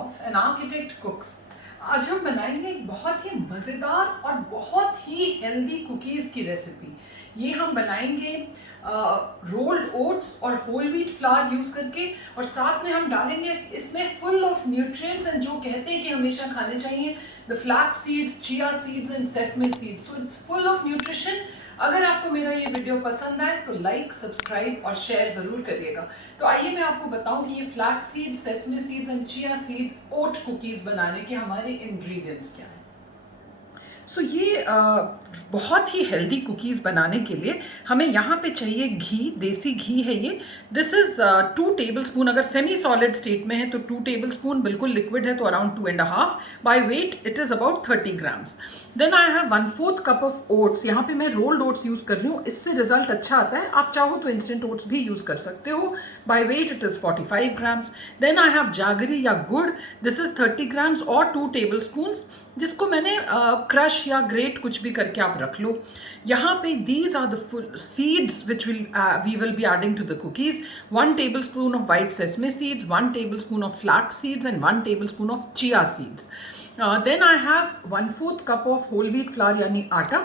Of an architect कुक्स। आज हम बनाएंगे एक बहुत ही मज़ेदार और बहुत ही हेल्दी कुकीज़ की रेसिपी। ये हम बनाएंगे रोल्ड ओट्स और होल व्हीट फ्लावर यूज़ करके, और साथ में हम डालेंगे इसमें फुल ऑफ न्यूट्रिएंट्स एंड जो कहते हैं कि हमेशा खाने चाहिए, the flax seeds, chia seeds and sesame seeds. So it's full of nutrition. अगर आपको मेरा ये वीडियो पसंद आए तो लाइक, सब्सक्राइब और शेयर ज़रूर करिएगा। तो आइए मैं आपको बताऊं कि ये flax seed, sesame seeds and chia seed oat cookies बनाने के हमारे इंग्रेडिएंट्स क्या हैं। सो ये बहुत ही हेल्दी कुकीज़ बनाने के लिए हमें यहाँ पे चाहिए घी, देसी घी है ये। This is 2 table spoon. अगर सेमी सॉलिड स्टेट में है तो 2 टेबल स्पून, बिल्कुल लिक्विड है तो around 2.5। By weight it is about 30 grams. Then I have 1/4 cup of oats. यहाँ पे मैं रोल्ड ओट्स यूज़ कर रही हूँ, इससे रिजल्ट अच्छा आता है। आप चाहो तो इंस्टेंट ओट्स भी यूज़ कर सकते हो। By weight it is 45 grams. Then I have jaggery या गुड़, दिस इज़ 30 ग्राम्स और 2 टेबल स्पून, जिसको मैंने क्रश या ग्रेट कुछ भी करके आप रख लो। यहाँ पे these are the full seeds which we will be adding to the cookies. 1 tablespoon of white sesame seeds, 1 tablespoon of flax seeds and 1 tablespoon of chia seeds. Then I have 1/4 cup of whole wheat flour यानी आटा।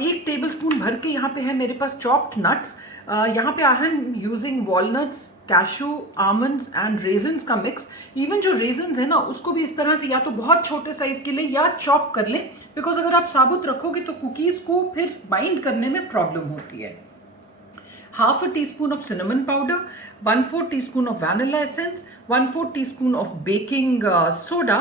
1 table spoon भर के यहाँ पे है मेरे पास chopped nuts. यहाँ पे I am using walnuts, cashew, almonds and raisins का मिक्स। इवन जो रेजन्स है ना, उसको भी इस तरह से या तो बहुत छोटे साइज के लिए या चॉप कर लें, बिकॉज अगर आप साबुत रखोगे तो कुकीज़ को फिर बाइंड करने में प्रॉब्लम होती है। 1/2 teaspoon of cinnamon powder, 1/4 teaspoon of vanilla essence, 1/4 teaspoon of baking soda,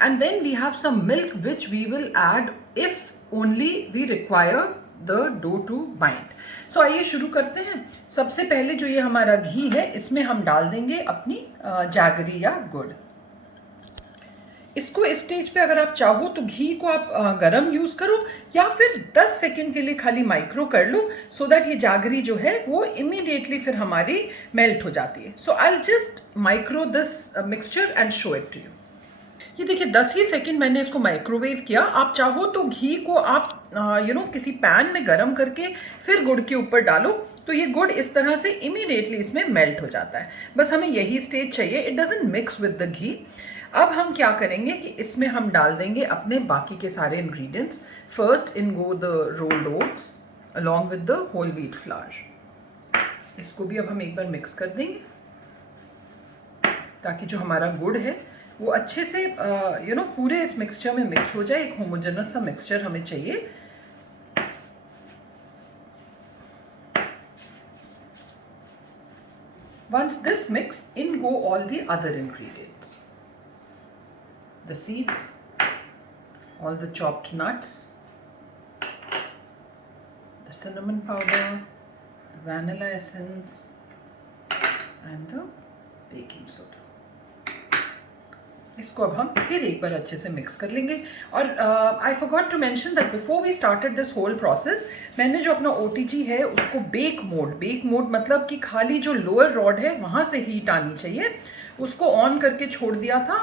and then we have some milk which we will add if only we require the dough to bind. So आइए शुरू करते हैं। सबसे पहले जो ये हमारा घी है, इसमें हम डाल देंगे अपनी जागरी या गुड़। इसको इस स्टेज पे अगर आप चाहो तो घी को आप गरम यूज करो या फिर 10 सेकेंड के लिए खाली माइक्रो कर लो, सो दैट ये जागरी जो है वो इमीडिएटली फिर हमारी मेल्ट हो जाती है। So I will just micro this mixture and show it to you. ये देखिए 10 ही सेकेंड मैंने इसको माइक्रोवेव किया। आप चाहो तो घी को आप किसी पैन में गरम करके फिर गुड़ के ऊपर डालो, तो ये गुड़ इस तरह से इमीडिएटली इसमें मेल्ट हो जाता है। बस हमें यही स्टेज चाहिए, it doesn't mix with the ghee. अब हम क्या करेंगे कि इसमें हम डाल देंगे अपने बाकी के सारे ingredients. First in go the rolled oats along with the whole wheat flour. इसको भी अब हम एक बार मिक्स कर देंगे ताकि जो हमारा गुड़ है वो अच्छे से पूरे इस मिक्सचर में मिक्स हो जाए। एक होमोजेनस सा मिक्सचर हमें चाहिए। Once this mix, in go all the other ingredients. The seeds, all the chopped nuts, the cinnamon powder, the vanilla essence and the baking soda. इसको अब हम फिर एक बार अच्छे से मिक्स कर लेंगे। और I forgot to mention that before we started this whole process, मैंने जो अपना OTG है उसको बेक मोड मतलब कि खाली जो लोअर रॉड है वहाँ से हीट आनी चाहिए, उसको ऑन करके छोड़ दिया था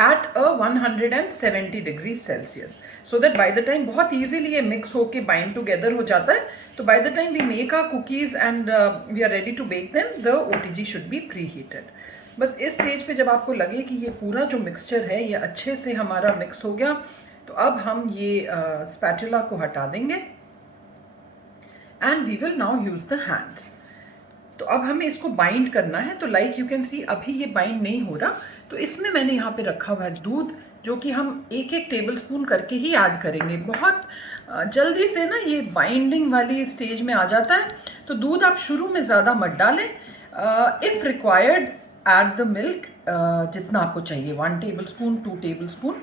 at 170 degree Celsius, so that by the time बहुत ईजिली ये मिक्स होके बाइंड टुगेदर हो जाता है। तो by the time we make our cookies and we are ready to bake them, the OTG should be preheated. बस इस stage पे जब आपको लगे कि ये पूरा जो मिक्सचर है ये अच्छे से हमारा मिक्स हो गया, तो अब हम ये स्पैचुला को हटा देंगे and we will now use the hands. तो अब हमें इसको बाइंड करना है। तो लाइक यू कैन सी अभी ये बाइंड नहीं हो रहा, तो इसमें मैंने यहाँ पे रखा हुआ है दूध, जो कि हम 1-1 टेबल स्पून करके ही ऐड करेंगे। बहुत जल्दी से ना ये बाइंडिंग वाली स्टेज में आ जाता है, तो दूध आप शुरू में ज़्यादा मत डालें। If required add the milk जितना आपको चाहिए, 1 tablespoon, 2 tablespoon,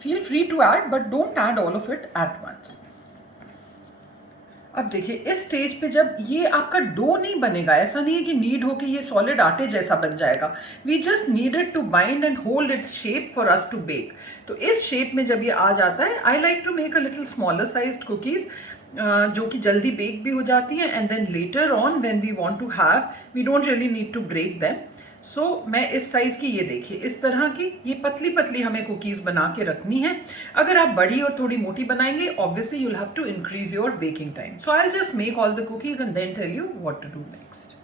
feel free to add but don't add all of it at once. अब देखिए इस स्टेज पे जब ये आपका डो नहीं बनेगा, ऐसा नहीं है कि नीड हो कि ये सॉलिड आटे जैसा बन जाएगा। We just needed to bind and hold its shape for us to bake. तो इस शेप में जब ये आ जाता है, I like to make a little smaller sized cookies जो कि जल्दी बेक भी हो जाती हैं, and then later on when we want to have, we don't really need to break them. So मैं इस साइज़ की, ये देखिए इस तरह की ये पतली पतली हमें कुकीज़ बना के रखनी है। अगर आप बड़ी और थोड़ी मोटी बनाएंगे, obviously you will have to increase your baking time. So I will just make all the cookies and then tell you what to do next.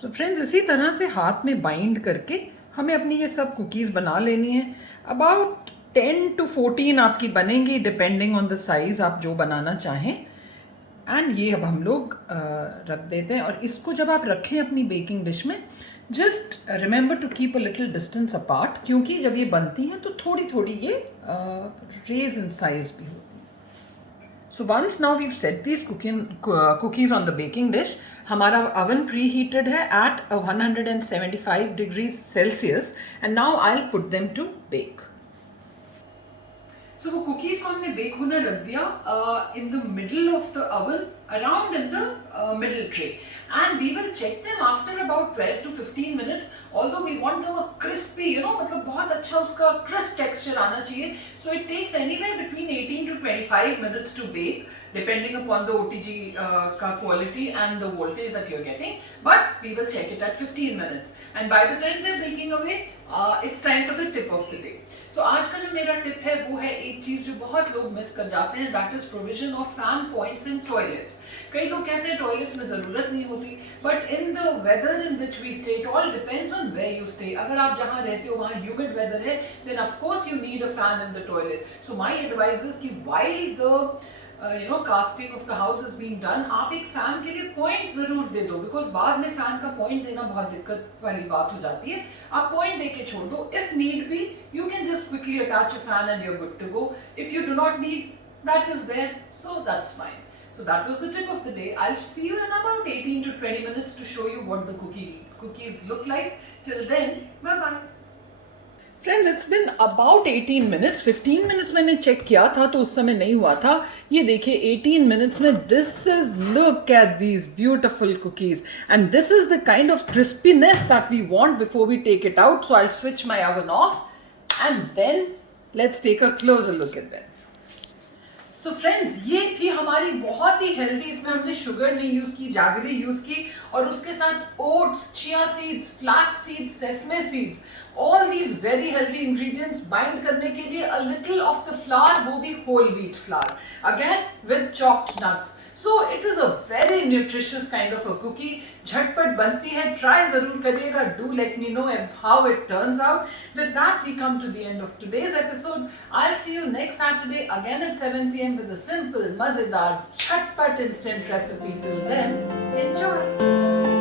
So friends, इसी तरह से हाथ में बाइंड करके हमें अपनी ये सब कुकीज़ बना लेनी है। अबाउट 10 to 14 आपकी बनेंगी, डिपेंडिंग ऑन द साइज़ आप जो बनाना चाहें। एंड ये अब हम लोग रख देते हैं, और इसको जब आप रखें अपनी बेकिंग डिश में, just remember to keep a little distance apart, क्योंकि जब ये बनती हैं तो थोड़ी थोड़ी ये रेज इन साइज भी होती है। So once now we've set these cookies on the baking dish, हमारा अवन प्री हीटेड है at 175 degrees celsius, and now I will put them to bake. So वो कुकीज को हमने बेक होने रख दिया in the middle of the oven, around in the middle tray, and we will check them after about 12 to 15 minutes. Although we want them crispy, you no, मतलब बहुत अच्छा उसका क्रिस्प टेक्सचर आना चाहिए. So it takes anywhere between 18 to 25 minutes to bake, depending upon the OTG quality and the voltage that you're getting. But we will check it at 15 minutes. And by the time they're baking away, it's time for the tip of the day. So आज का जो मेरा tip है वो है एक चीज जो बहुत लोग मिस कर जाते हैं, that is provision of fan points in toilets. कई लोग कहते हैं टॉयलेट्स में जरूरत नहीं होती, but in the weather in which we stay, it all depends on where you stay. अगर आप जहाँ रहते हो वहाँ ह्यूमिड वेदर है, then of course you need a fan in the toilet. So my advice is कि while the casting of the house is being done, आप एक फैन के लिए पॉइंट जरूर दे दो, बिकॉज बाद में फैन का पॉइंट देना बहुत दिक्कत वाली बात हो जाती है. आप पॉइंट दे के छोड़ दो. If need be, you can just quickly attach a fan and you're good to go. If you do not need, that is there, so that's fine. So that was the tip of the day. I'll see you in about 18 to 20 minutes to show you what the cookies look like. Till then, bye bye. Friends, it's been about 18 minutes. 15 minutes मैंने check किया था तो उस समय नहीं हुआ था. ये देखिए 18 मिनट्स में, this is, look at these beautiful cookies, and this is the kind of crispiness that we want before we take it out. So I will switch my oven off and then let's take a closer look at that. So friends, ये थी हमारी बहुत ही healthy, इसमें हमने sugar नहीं use की, जागरी use की, और उसके साथ oats, chia seeds, flax seeds, sesame seeds, all these very healthy ingredients bind करने के लिए a little of the flour, वो भी whole wheat flour, again with chopped nuts. So it is a very nutritious kind of a cookie. झटपट बनती है, try जरूर करिएगा. Do let me know how it turns out. With that we come to the end of today's episode. I'll see you next Saturday again at 7 p.m. with a simple, मजेदार, झटपट instant recipe. Till then, enjoy.